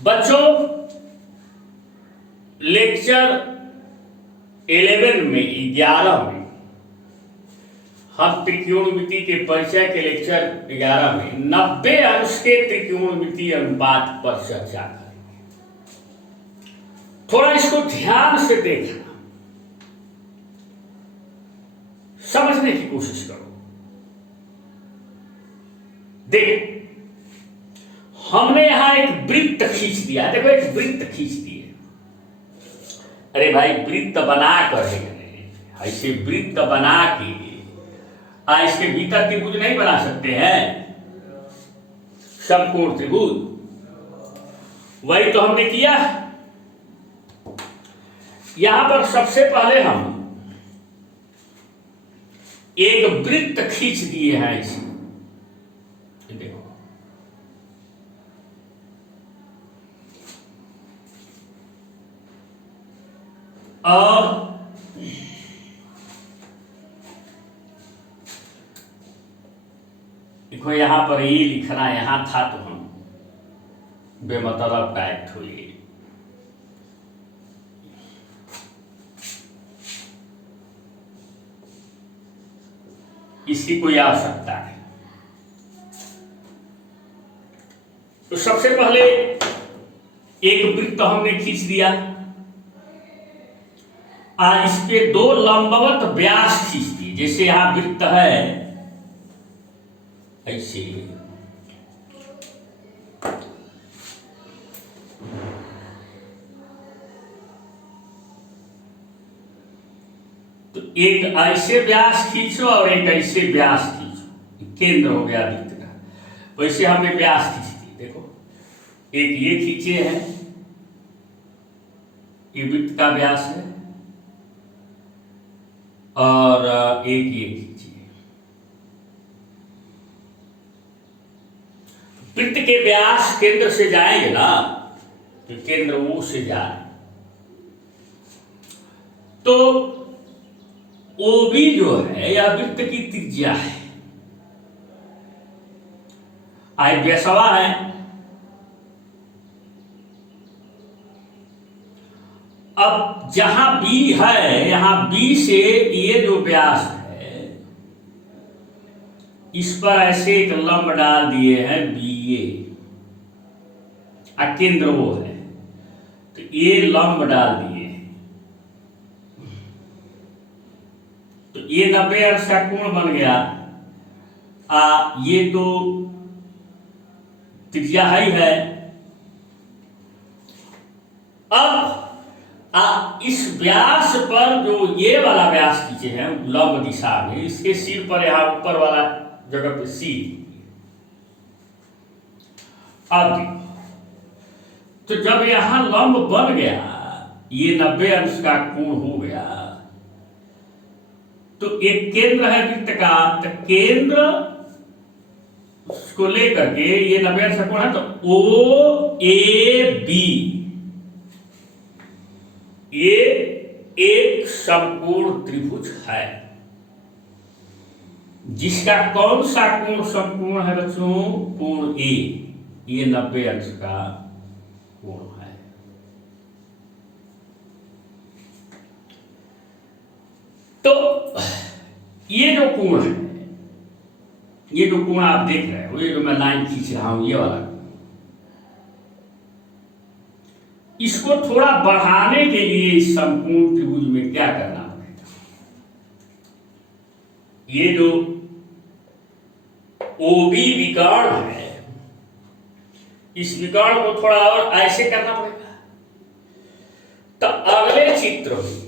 बच्चों, लेक्चर 11 में 11 में हम त्रिकोणमिति के परिचय के लेक्चर 11 में 90 अंश के त्रिकोणमिति अनुपात पर चर्चा करेंगे। थोड़ा इसको ध्यान से देखना, समझने की कोशिश करो। देख, हमने यहां एक वृत्त खींच दिया। देखो, एक वृत्त खींच दिए। अरे भाई, वृत्त बना कर ऐसे वृत्त बना के इसके भीतर त्रिभुज नहीं बना सकते हैं, समकोण त्रिभुज। वही तो हमने किया। यहां पर सबसे पहले हम एक वृत्त खींच दिए हैं इसे। देखो, और देखो, यहां पर ये लिखना यहां था तो हम बेमतलब टाइप हुए। इसकी कोई आवश्यकता है। तो सबसे पहले एक वृत्त हमने खींच दिया और इस पे 2 लंबवत व्यास खींच दिए। जैसे यहां वृत्त है ऐसे, तो एक ऐसे व्यास खींचो और एक ऐसे व्यास खींचो, केंद्र हो गया वृत्त का। वैसे हमने व्यास खींच दी। देखो, एक ये खींचे हैं, ये वृत्त का व्यास है, और एक ये खींचिए। वृत्त के व्यास केंद्र से जाएंगे ना, तो केंद्र वो से जाए, तो OB जो है यह वृत्त की त्रिज्या है। व्यासवा है। अब जहां B है, यहां B से ये जो व्यास है, इस पर ऐसे एक लंब डाल दिए हैं BA, केंद्र वो है, तो ये लंब डाल दिए, तो ये 90 अंश का कोण बन गया। ये तो त्रिज्या ही है। अब इस व्यास पर जो ये वाला व्यास खींचे हैं लंब दिशा में, इसके सिर पर यहां ऊपर वाला जगह पे C। अब तो जब यहां लंब बन गया, ये 90 अंश का कोण हो गया, तो एक केंद्र है वृत्त का, तो केंद्र को लेकर के ये 90 अंश का कोण है, तो OAB ये एक समकोण त्रिभुज है। जिसका कौन सा कोण समकोण है बच्चों? कोण A। ये 90 अंश का कोण है। तो ये जो कोण है, ये जो कोण आप देख रहे हो, ये जो मैं लाइन खींच रहा हूं, ये वाला, इसको थोड़ा बढ़ाने के लिए इस समकोण त्रिभुज में क्या करना पड़ेगा? ये जो OB विकर्ण है, इस विकर्ण को थोड़ा और ऐसे करना पड़ेगा। तो अगले चित्र में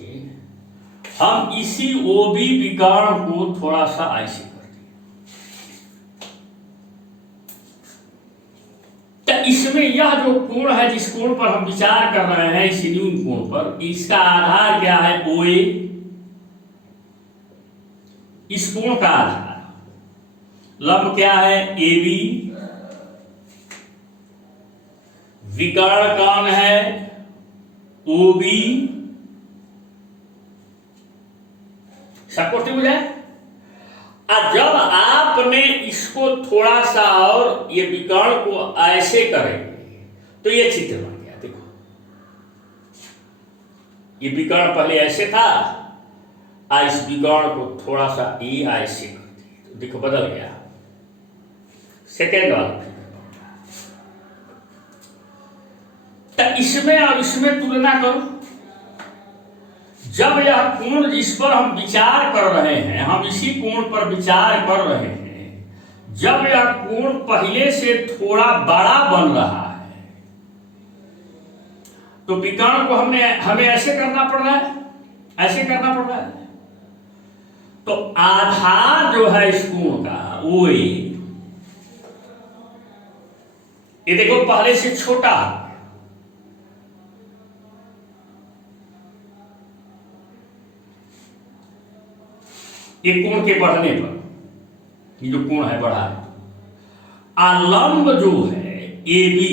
हम इसी OB विकर्ण को थोड़ा सा ऐसे कर देंगे। तो इसमें यह जो कोण है, जिस कोण पर हम विचार कर रहे हैं, इस न्यून कोण पर, इसका आधार क्या है? OA। इस कोण का आधार लंब क्या है? AB। विकर्ण कौन है? OB। सबको ठीक हो जाए। जब आपने इसको थोड़ा सा और ये विकर्ण को ऐसे करेंगे, तो ये चित्र बन गया। देखो ये विकर्ण पहले ऐसे था, इस विकर्ण को थोड़ा सा ये ऐसे कर दिए तो देखो बदल गया। सेकेंड वाला तो इसमें और इसमें तुलना करो। जब यह कोण जिस पर हम विचार कर रहे हैं, हम इसी कोण पर विचार कर रहे हैं, जब यह कोण पहले से थोड़ा बड़ा बन रहा है तो विकर्ण को हमें ऐसे करना पड़ रहा है, ऐसे करना पड़ रहा है। तो आधार जो है इस कोण का वो ये देखो पहले से छोटा, ये कोण के बढ़ने पर ये जो कोण है बढ़ा है। लंब जो है ए बी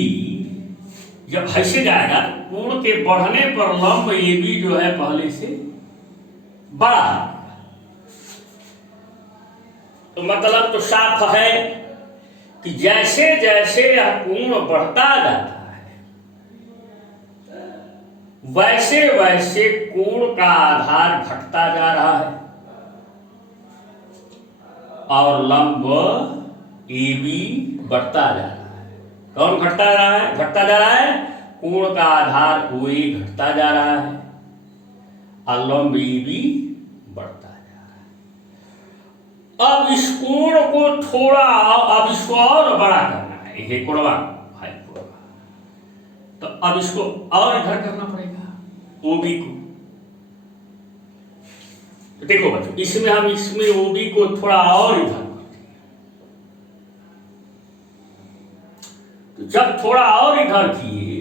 जब ऐसे जाएगा कोण के बढ़ने पर लंब ए बी जो है पहले से बड़ा। तो मतलब तो साफ है कि जैसे जैसे यह कोण बढ़ता जाता है वैसे वैसे कोण का आधार घटता जा रहा है और लंब ए बी बढ़ता जा रहा है। कौन घटता जा रहा है? घटता जा रहा है कोण का आधार ओ ए घटता जा रहा है और लंब ए बी बढ़ता जा रहा है। अब इस कोण को थोड़ा, अब इसको और बड़ा करना है, ये कोणवा है कोणवा, तो अब इसको और इधर करना पड़ेगा ओ बी को। तो देखो बच्चों इसमें ओबी को थोड़ा और इधर कर दिया। तो जब थोड़ा और इधर किए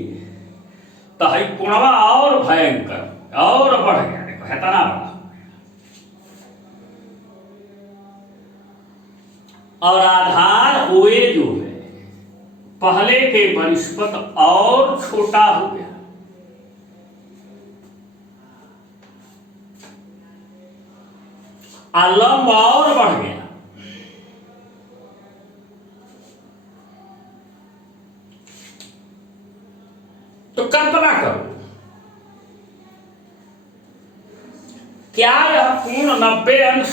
तो है कोणवा और भयंकर और बढ़ गया। देखो है तना बड़ा और आधार ओए जो है पहले के वनिस्पत और छोटा हो गया। लंब और बढ़ गया। तो कल्पना करो क्या यह कोण 90 अंश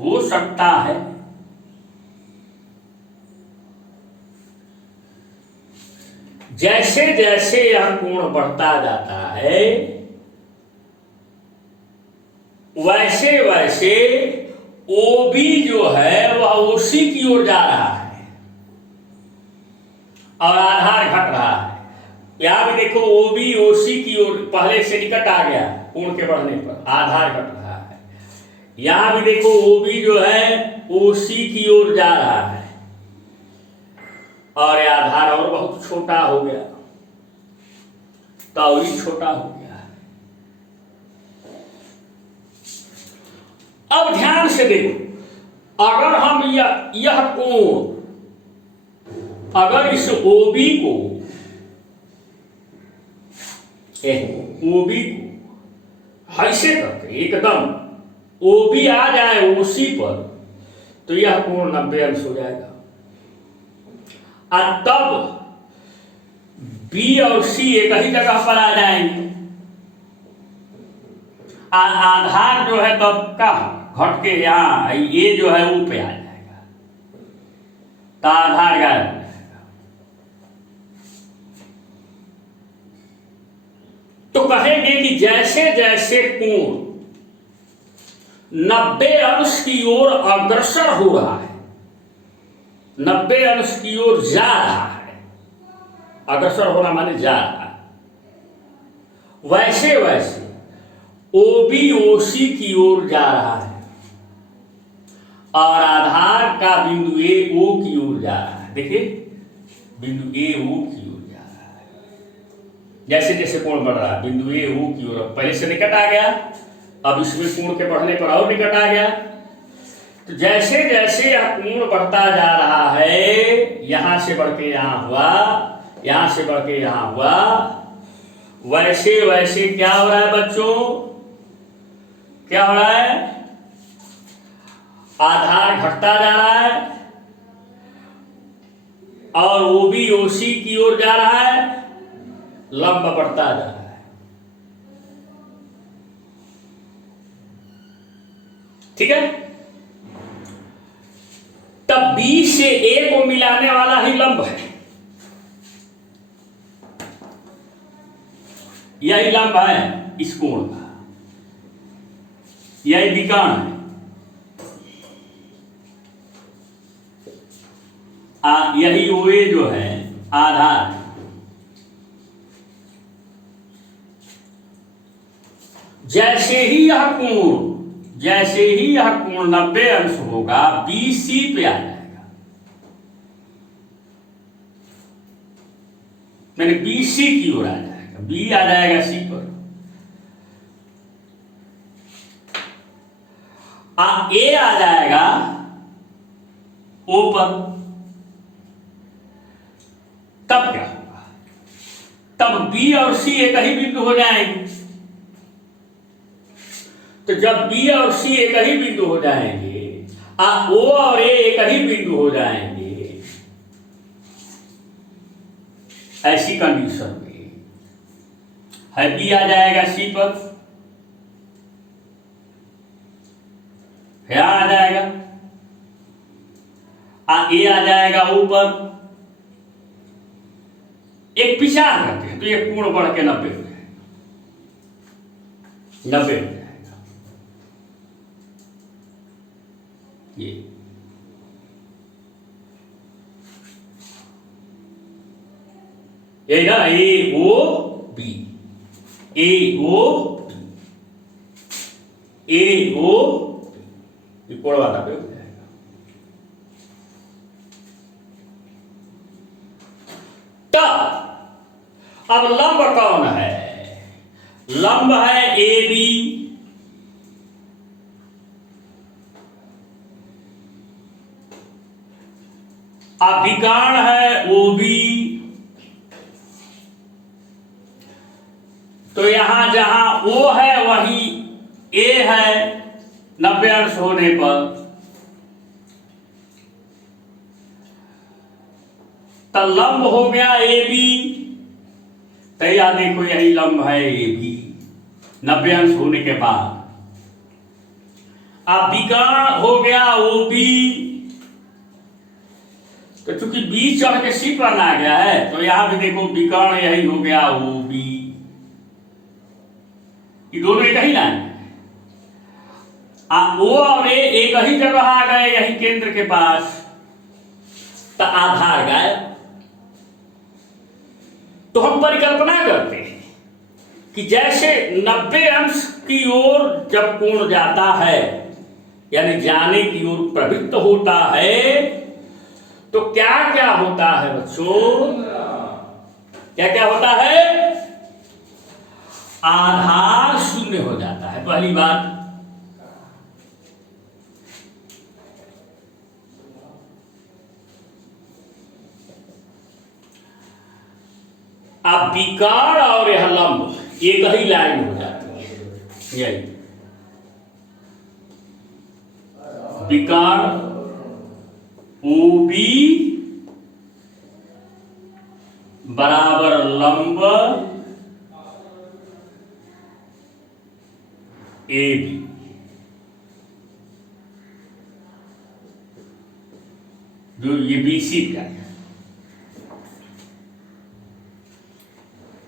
हो सकता है? जैसे जैसे यह कोण बढ़ता जाता है वैसे वैसे ओबी जो है वह ओसी की ओर जा रहा है और आधार घट रहा है। यहां भी देखो ओबी ओसी की ओर पहले से निकट आ गया कोण के बढ़ने पर, आधार घट रहा है। यहां भी देखो ओबी जो है ओसी की ओर जा रहा है और आधार और बहुत छोटा हो गया, तो और छोटा हो गया। अब ध्यान से देखो, अगर हम यह कोण अगर इस ओबी को ऐसे करके एकदम ओबी आ जाए ओसी पर तो यह कोण 90 अंश हो जाएगा और तब बी और सी एक ही जगह पर आ जाएंगे। आधार जो है तब का घट के यहाँ ये जो है वो पे आ जाएगा तो आधार गायब हो जाएगा। तो कहेंगे कि जैसे जैसे कोण 90 अंश की ओर अग्रसर हो रहा है, 90 अंश की ओर जा रहा है, अग्रसर होना माने जा रहा है, वैसे वैसे ओबी ओसी की ओर जा रहा है और आधार का बिंदु ए ओ की ओर जा रहा है। देखिए बिंदु ए ओ की ओर जा रहा है। जैसे जैसे कोण बढ़ रहा है बिंदु ए ओ की ओर पहले से निकट आ गया, अब इसमें कोण के बढ़ने पर और निकट आ गया। तो जैसे जैसे यह कोण बढ़ता जा रहा है, यहां से बढ़ के यहां हुआ, यहां से बढ़ के यहां हुआ, वैसे वैसे क्या हो रहा है बच्चों? क्या हो रहा है? आधार घटता जा रहा है और ओबी ओसी की ओर जा रहा है लंब बढ़ता जा रहा है। ठीक है, तब बी से ए को मिलाने वाला ही लंब है, यही लंब है इस कोण का, यही विकर्ण है। यही ओए जो है आधार है। जैसे ही यह कोण 90 अंश होगा, BC पे आ जाएगा, मैंने BC की ओर आ जाएगा, B आ जाएगा C पर, A आ जाएगा O पर। तब क्या होगा? तब B और C एक ही बिंदु हो जाएंगे। तो जब B और C एक ही बिंदु हो जाएंगे, O और A एक ही बिंदु हो जाएंगे, ऐसी कंडीशन में है B आ जाएगा C पर, यहाँ आ जाएगा, A आ जाएगा O पर। एक विचार करते हैं तो ये कोण बढ़ के 90 हो जाएगा, 90 हो जाएगा। ये ना AOB, ये कोण वाला पे हो जाएगा। अब लंब कौन है? लंब है AB, विकर्ण है OB। तो यहां जहां O है वहीं A है 90 अंश होने पर, तो लंब हो गया AB। तो या देखो यही लंब है AB 90 अंश होने के बाद। अब विकर्ण हो गया OB, तो चूंकि B चढ़ के C पर आ गया है, तो यहां भी देखो विकर्ण यही हो गया OB। ये दोनों एक ही लाइन है। O और A एक ही जगह आ गए, यही केंद्र के पास, तो आधार गायब। तो हम परिकल्पना करते हैं कि जैसे 90 अंश की ओर जब कोण जाता है, यानी जाने की ओर प्रवृत्त होता है, तो क्या क्या होता है बच्चों? क्या क्या होता है? आधार शून्य हो जाता है, पहली बात। अब विकर्ण और यह लंब एक ही लाइन हो जाती है, यही विकर्ण OB बराबर लंब AB। जो ये BC का है,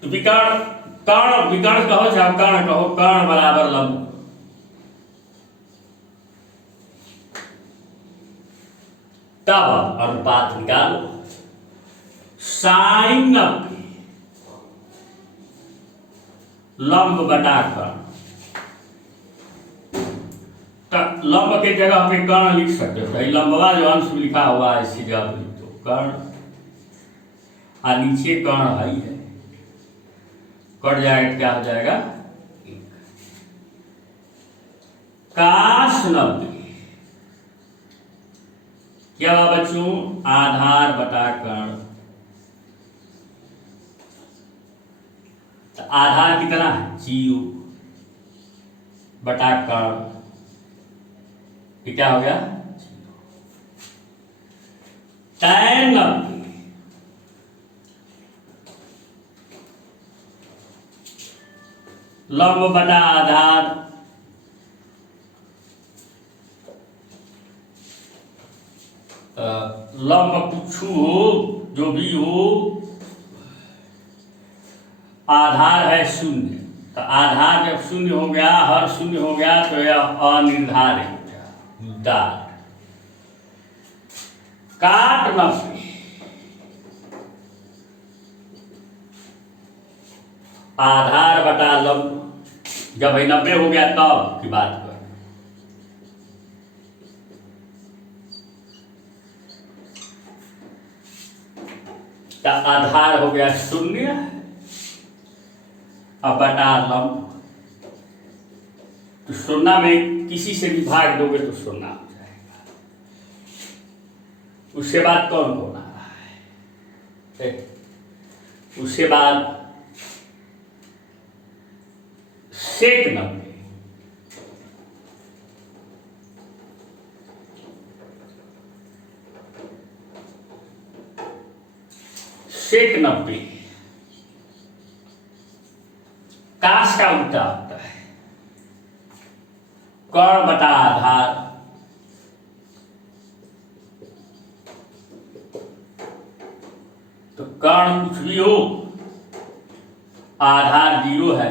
तो विकर्ण कहो चाहे कर्ण कहो, कर्ण बराबर लंब। तब अनुपात निकालो, साइन 90 लंब बटा कर्ण। लंब के जगह पे कर्ण लिख सकते हो, लंबवा जो अंश में लिखा हुआ है इसी जगह पे लिख दो कर्ण, और नीचे कर्ण ही है, कट जाएगा, क्या हो जाएगा? काश 90 क्या बच्चों? आधार बटा कर्ण। तो आधार कितना है? 0 बटा कर्ण, ये क्या हो गया? 0 tan 90 लंब बटा आधार लंब कुछ हो जो भी हो, आधार है शून्य, तो आधार जब शून्य हो गया, हर शून्य हो गया तो यह अनिर्धारित हो गया। डाट काट 90 आधार बटा लंब, जब भाई 90 हो गया तब की बात कर। तो आधार हो गया शून्य अब बटा लंब, तो शून्य में किसी से भी भाग दोगे तो शून्य हो जाएगा। उसके बाद कौन कौन आ रहा है? उसके बाद सेक 90, सेक 90 काश का उल्टा होता है, कर्ण बटा आधार, तो कर्ण कुछ भी हो, आधार 0 है,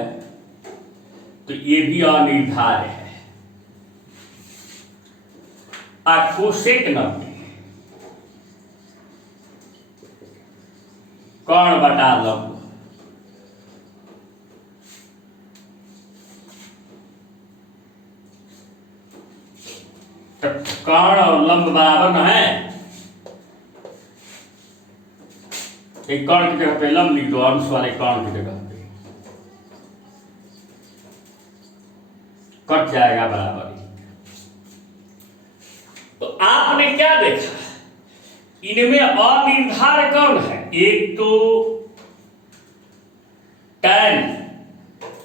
तो ये भी अनिर्धार है। कोसेक 90 कर्ण बटा लंब, तो कर्ण और लंब बराबर न है, एक कर्ण की जगह पे लंब लिख दो, अंश वाले कर्ण की जगह पे कट जाएगा बराबर। तो आपने क्या देखा, इनमें अनिर्धार कौन है? एक तो टैन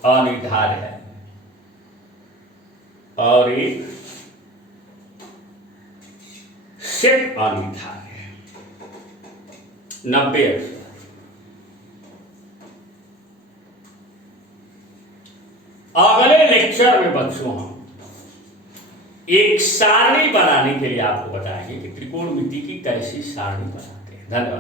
अनिर्धार है और एक सेक अनिर्धार है। 90 अगले लेक्चर में बच्चों हम एक सारणी बनाने के लिए आपको बताएंगे कि त्रिकोणमिति की कैसी सारणी बनाते हैं। धन्यवाद।